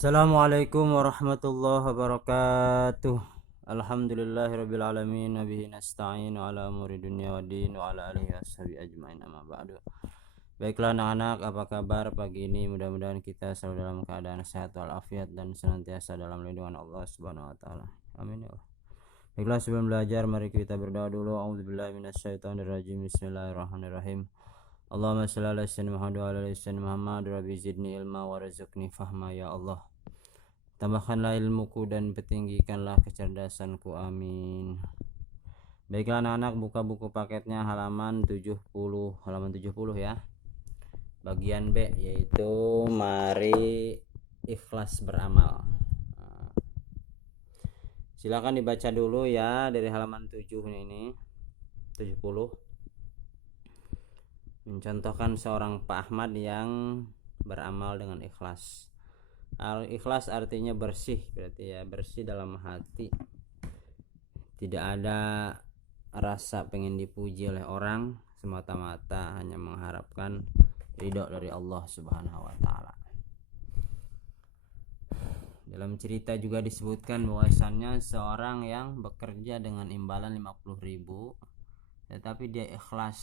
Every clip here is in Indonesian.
Assalamualaikum warahmatullahi wabarakatuh. Alhamdulillahirabbil alamin wa bihi nasta'in ala umuri dunya waddin wa ala alihi washabihi ajmain amma ba'du. Baiklah anak-anak, apa kabar pagi ini? Mudah-mudahan kita selalu dalam keadaan sehat walafiat dan senantiasa dalam lindungan Allah Subhanahu wa taala. Amin ya Allah. Baiklah, sebelum belajar mari kita berdoa dulu. A'udzubillahi minasyaitonirrajim. Bismillahirrahmanirrahim. Allahumma shalli ala sayyidina Muhammad wa ala ali sayyidina Muhammad. Rabbi zidni ilma warzuqni fahma ya Allah. Tambahkanlah ilmuku dan petinggikanlah kecerdasanku, amin. Baiklah anak-anak, buka buku paketnya halaman 70 ya. Bagian B yaitu mari ikhlas beramal. Silakan dibaca dulu ya dari halaman 7 ini 70. Mencontohkan seorang Pak Ahmad yang beramal dengan ikhlas. Ikhlas artinya bersih, berarti ya bersih dalam hati, tidak ada rasa pengen dipuji oleh orang, semata-mata hanya mengharapkan ridho dari Allah Subhanahu wa taala. Dalam cerita juga disebutkan bahwasannya seorang yang bekerja dengan imbalan 50.000 tetapi dia ikhlas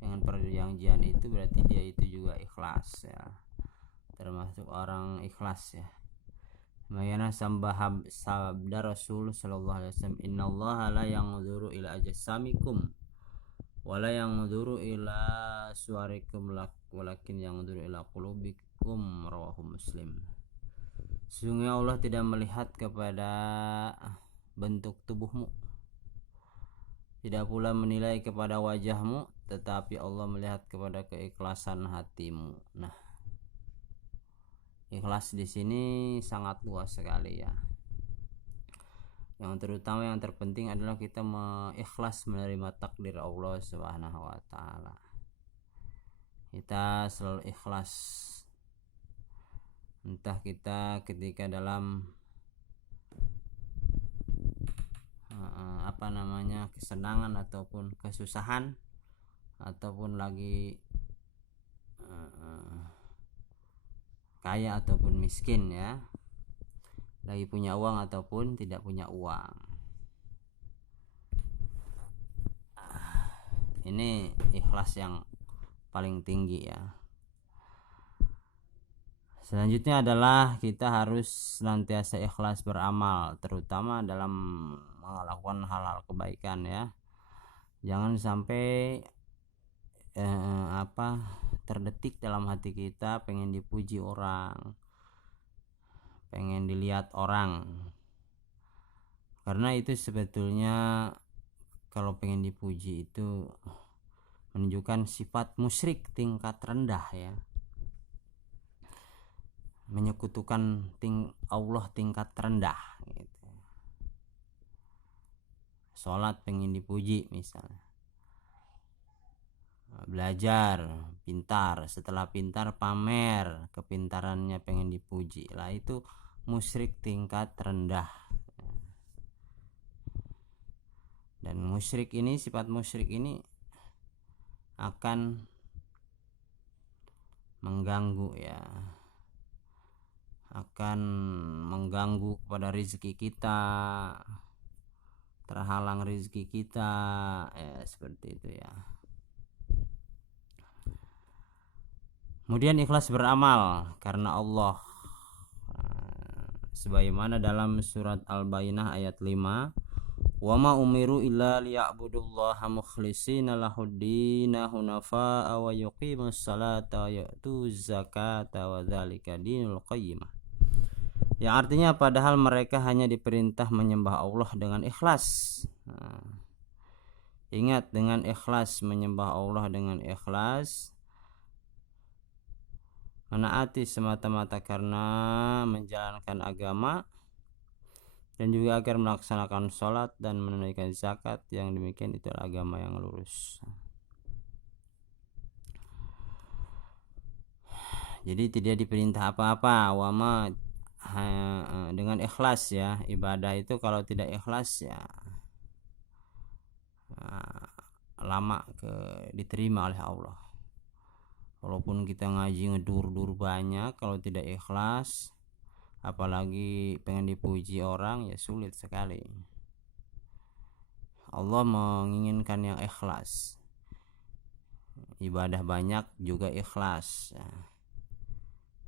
dengan perjanjian itu, berarti dia itu juga ikhlas ya, termasuk orang ikhlas ya. Mayana sabda Rasul sallallahu alaihi wasallam, innallaha la yanzuru ila ajsamikum wa la yanzuru ila suwarikum walakin yanzuru ila qulubikum, rawahu Muslim. Sesungguhnya Allah tidak melihat kepada bentuk tubuhmu, tidak pula menilai kepada wajahmu, tetapi Allah melihat kepada keikhlasan hatimu. Nah, ikhlas di sini sangat luas sekali ya. Yang terutama, yang terpenting adalah kita ikhlas menerima takdir Allah Subhanahu wa taala. Kita selalu ikhlas, entah kita ketika dalam kesenangan ataupun kesusahan, ataupun lagi kaya ataupun miskin ya, lagi punya uang ataupun tidak punya uang. Ini ikhlas yang paling tinggi ya. Selanjutnya adalah kita harus senantiasa ikhlas beramal, terutama dalam melakukan hal-hal kebaikan ya. Jangan sampai terdetik dalam hati kita pengen dipuji orang, pengen dilihat orang. Karena itu sebetulnya kalau pengen dipuji itu menunjukkan sifat musyrik tingkat rendah ya, menyekutukan Allah tingkat rendah gitu. Sholat pengen dipuji misalnya, belajar pintar, setelah pintar pamer kepintarannya pengen dipuji, lah itu musyrik tingkat rendah. Dan musyrik ini, sifat musyrik ini akan mengganggu ya, akan mengganggu kepada rezeki kita, terhalang rezeki kita ya, seperti itu ya. Kemudian ikhlas beramal karena Allah, sebagaimana dalam surat Al-Baqarah ayat 5, wa ma umiru illa liya'budullaha mukhlishina lahuddina hunafa'a wa yuqimus salata wa yu'tuz zakata wa dzalika dinul qayyimah. Yang artinya padahal mereka hanya diperintah menyembah Allah dengan ikhlas. Ingat, dengan ikhlas, menyembah Allah dengan ikhlas, menaati semata-mata karena menjalankan agama, dan juga agar melaksanakan sholat dan menunaikan zakat. Yang demikian itu adalah agama yang lurus. Jadi tidak diperintah apa-apa dengan ikhlas ya. Ibadah itu kalau tidak ikhlas ya lama diterima oleh Allah. Walaupun kita ngaji ngedur-dur banyak, kalau tidak ikhlas apalagi pengen dipuji orang, ya sulit sekali. Allah menginginkan yang ikhlas. Ibadah banyak juga ikhlas.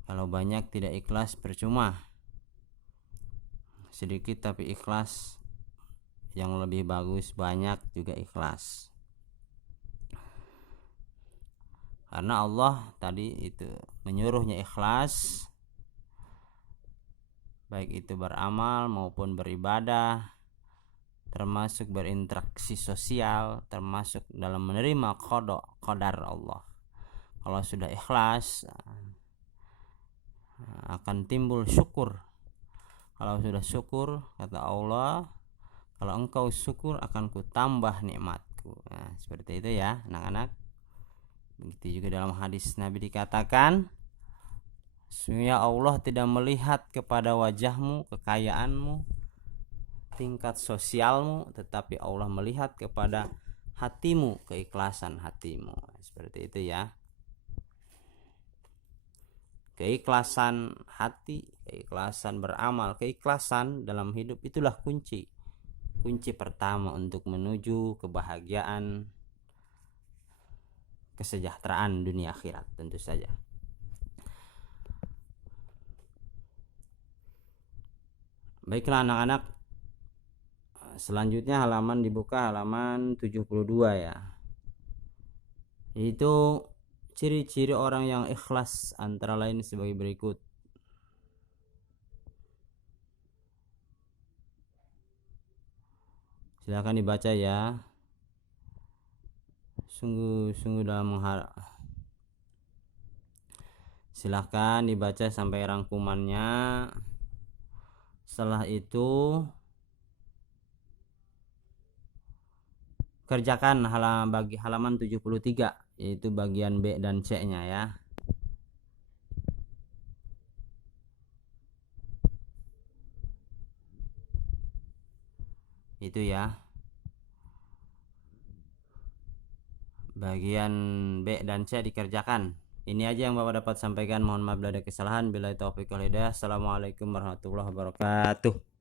Kalau banyak tidak ikhlas percuma. Sedikit tapi ikhlas, yang lebih bagus banyak juga ikhlas. Karena Allah tadi itu menyuruhnya ikhlas, baik itu beramal maupun beribadah, termasuk berinteraksi sosial, termasuk dalam menerima qadar Allah. Kalau sudah ikhlas, akan timbul syukur. Kalau sudah syukur, kata Allah, kalau engkau syukur akan ku tambah nikmatku. Nah, seperti itu ya anak-anak. Begitu juga dalam hadis Nabi dikatakan, sesungguhnya Allah tidak melihat kepada wajahmu, kekayaanmu, tingkat sosialmu, tetapi Allah melihat kepada hatimu, keikhlasan hatimu. Seperti itu ya. Keikhlasan hati, keikhlasan beramal, keikhlasan dalam hidup, itulah kunci pertama untuk menuju kebahagiaan, kesejahteraan dunia akhirat tentu saja. Baiklah anak-anak, selanjutnya halaman dibuka halaman 72 ya. Itu ciri-ciri orang yang ikhlas antara lain sebagai berikut. Silakan dibaca ya. Sungguh dalam silahkan dibaca sampai rangkumannya. Setelah itu kerjakan halaman 73, yaitu bagian B dan C nya ya. Itu ya, bagian B dan C dikerjakan. Ini aja yang Bapak dapat sampaikan. Mohon maaf bila ada kesalahan. Billahi taufiq wal hidayah. Assalamualaikum warahmatullahi wabarakatuh.